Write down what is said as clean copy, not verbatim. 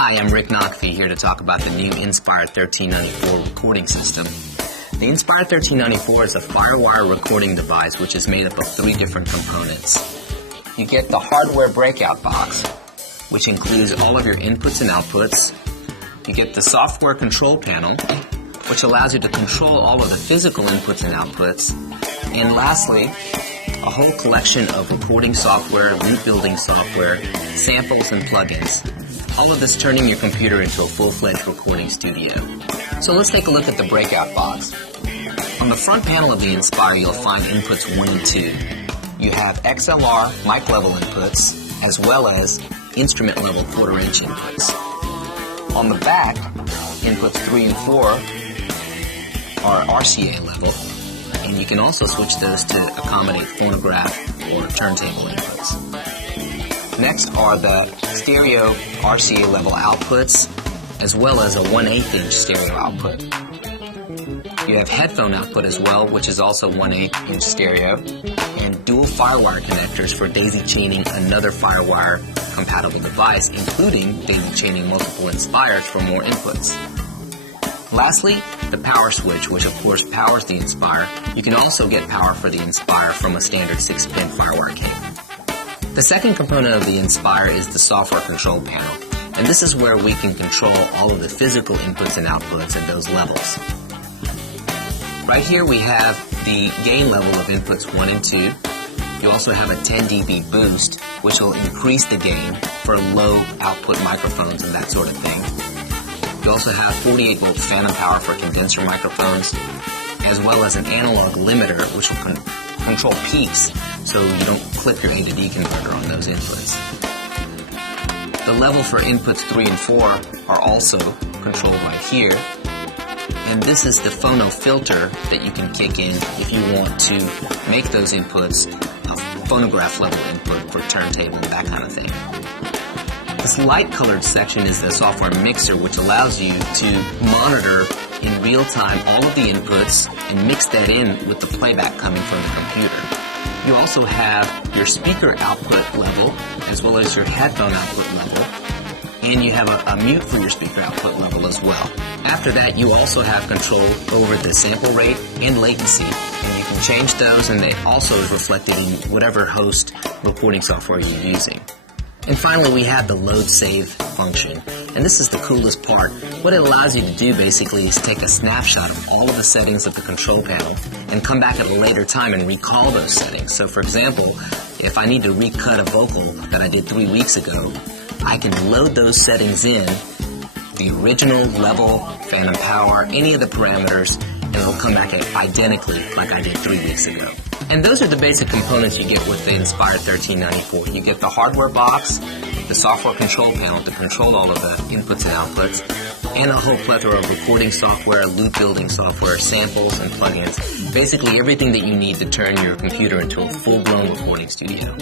Hi, I'm Rick Knockfee here to talk about the new Inspire 1394 recording system. The Inspire 1394 is a FireWire recording device which is made up of three different components. You get the hardware breakout box, which includes all of your inputs and outputs. You get the software control panel, which allows you to control all of the physical inputs and outputs. And lastly, a whole collection of recording software, loop building software, samples, and plugins. All of this turning your computer into a full-fledged recording studio. So let's take a look at the breakout box. On the front panel of the Inspire, you'll find inputs 1 and 2. You have XLR mic level inputs, as well as instrument level quarter-inch inputs. On the back, inputs 3 and 4 are RCA level, and you can also switch those to accommodate phonograph or turntable inputs. Next are the stereo RCA level outputs, as well as a 1/8 inch stereo output. You have headphone output as well, which is also 1/8 inch stereo, and dual FireWire connectors for daisy chaining another FireWire compatible device, including daisy chaining multiple Inspires for more inputs. Lastly, the power switch, which of course powers the Inspire. You can also get power for the Inspire from a standard 6-pin FireWire cable. The second component of the Inspire is the software control panel, and this is where we can control all of the physical inputs and outputs at those levels. Right here we have the gain level of inputs 1 and 2. You also have a 10 dB boost, which will increase the gain for low output microphones and that sort of thing. You also have 48 volt phantom power for condenser microphones, as well as an analog limiter, which will control peaks so you don't clip your A to D converter on those inputs. The level for inputs 3 and 4 are also controlled right here. And this is the phono filter that you can kick in if you want to make those inputs a phonograph level input for turntable and that kind of thing. This light colored section is the software mixer, which allows you to monitor in real time all of the inputs and mix that in with the playback coming from the computer. You also have your speaker output level as well as your headphone output level, and you have a mute for your speaker output level as well. After that, you also have control over the sample rate and latency, and you can change those, and it also is reflected in whatever host recording software you're using. And finally, we have the load save function, and this is the coolest part. What it allows you to do basically is take a snapshot of all of the settings of the control panel and come back at a later time and recall those settings. So for example, if I need to recut a vocal that I did 3 weeks ago, I can load those settings in, the original level, phantom power, any of the parameters, and it'll come back identically like I did 3 weeks ago. And those are the basic components you get with the Inspire 1394. You get the hardware box, the software control panel to control all of the inputs and outputs, and a whole plethora of recording software, loop building software, samples, and plugins. Basically everything that you need to turn your computer into a full-blown recording studio.